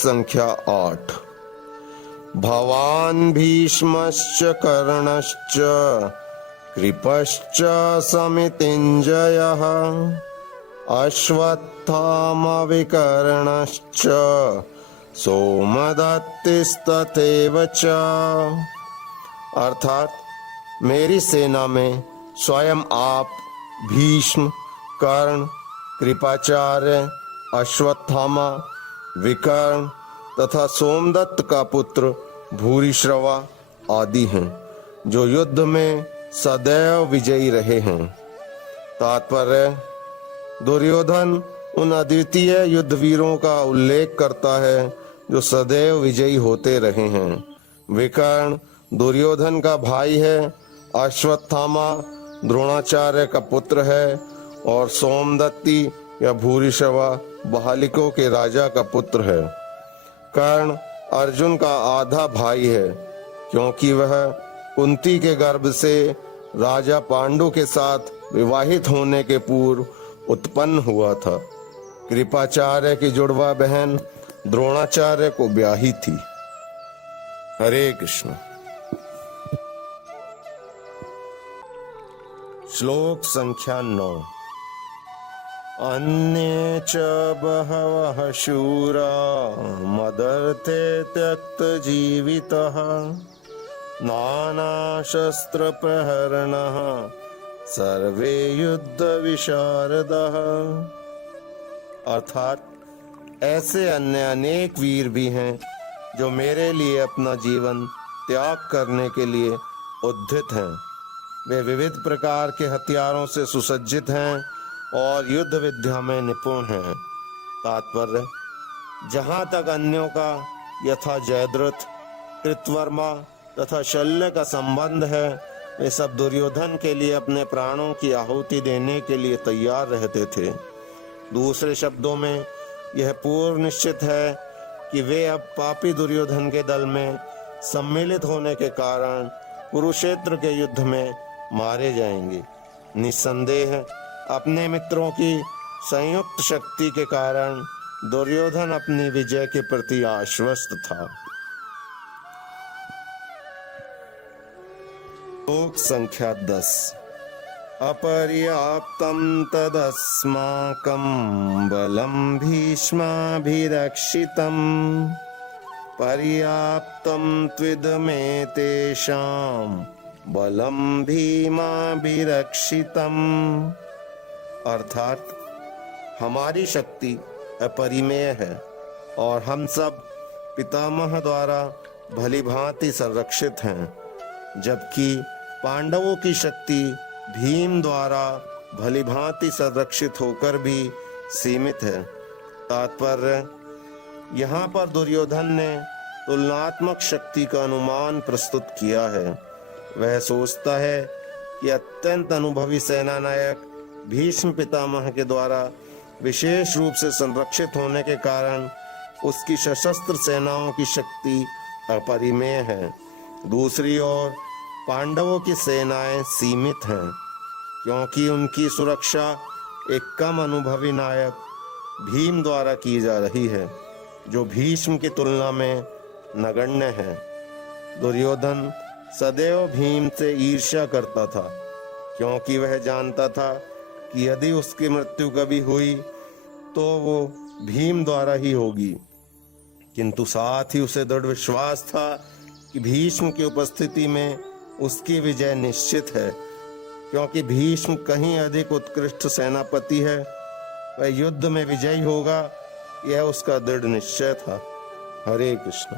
संख्या 8। भवान् भीष्मश्च कर्णश्च कृपश्च समितिञ्जयः अश्वत्थामविकर्णश्च सोमदत्तिस्तथैव च। अर्थात मेरी सेना में स्वयं आप, भीष्म, कर्ण, कृपाचार्य, अश्वत्थामा, विकर्ण तथा सोमदत्त का पुत्र भूरिश्रवा आदि हैं, जो युद्ध में सदैव विजयी रहे हैं। तात्पर्य: दुर्योधन उन अद्वितीय युद्धवीरों का उल्लेख करता है जो सदैव विजयी होते रहे हैं। विकर्ण दुर्योधन का भाई है, अश्वत्थामा द्रोणाचार्य का पुत्र है और सोमदत्ती या भूरिश्रवा बहालिकों के राजा का पुत्र है। कर्ण अर्जुन का आधा भाई है, क्योंकि वह कुंती के गर्भ से राजा पांडु के साथ विवाहित होने के पूर्व उत्पन्न हुआ था। कृपाचार्य की जुड़वा बहन द्रोणाचार्य को ब्याही थी। हरे कृष्ण। श्लोक संख्या 9। अन्ये च बहवः शूरा मदर्थे त्यक्तजीवितः नानाशस्त्रप्रहरणः सर्वे युद्धविशारदः। अर्थात ऐसे अन्य अनेक वीर भी हैं जो मेरे लिए अपना जीवन त्याग करने के लिए उद्यत हैं। वे विविध प्रकार के हथियारों से सुसज्जित हैं और युद्ध विद्या में निपुण हैं। तात्पर्य: जहाँ तक अन्यों का यथा जयद्रथ, कृतवर्मा तथा शल्य का संबंध है, वे सब दुर्योधन के लिए अपने प्राणों की आहुति देने के लिए तैयार रहते थे। दूसरे शब्दों में यह पूर्व निश्चित है कि वे अब पापी दुर्योधन के दल में सम्मिलित होने के कारण कुरुक्षेत्र के युद्ध में मारे जाएंगे। निस्संदेह अपने मित्रों की संयुक्त शक्ति के कारण दुर्योधन अपनी विजय के प्रति आश्वस्त था। श्लोक संख्या 10। अपर्याप्तं तदस्माकं बलं भीष्माभिरक्षितं पर्याप्तं त्विदमे तेषां बलं भीमाभिरक्षितम्। अर्थात हमारी शक्ति अपरिमेय है और हम सब पितामह द्वारा भली भांति संरक्षित हैं, जबकि पांडवों की शक्ति भीम द्वारा भली भांति संरक्षित होकर भी सीमित है। तात्पर्य: यहाँ पर दुर्योधन ने तुलनात्मक शक्ति का अनुमान प्रस्तुत किया है। वह सोचता है कि अत्यंत अनुभवी सेना नायक भीष्म पितामह के द्वारा विशेष रूप से संरक्षित होने के कारण उसकी सशस्त्र सेनाओं की शक्ति अपरिमेय है। दूसरी ओर पांडवों की सेनाएं सीमित हैं, क्योंकि उनकी सुरक्षा एक कम अनुभवी नायक भीम द्वारा की जा रही है, जो भीष्म की तुलना में नगण्य है। दुर्योधन सदैव भीम से ईर्ष्या करता था, क्योंकि वह जानता था कि यदि उसकी मृत्यु कभी हुई तो वो भीम द्वारा ही होगी। किंतु साथ ही उसे दृढ़ विश्वास था कि भीष्म की उपस्थिति में उसकी विजय निश्चित है, क्योंकि भीष्म कहीं अधिक उत्कृष्ट सेनापति है। वह युद्ध में विजयी होगा, यह उसका दृढ़ निश्चय था। हरे कृष्ण।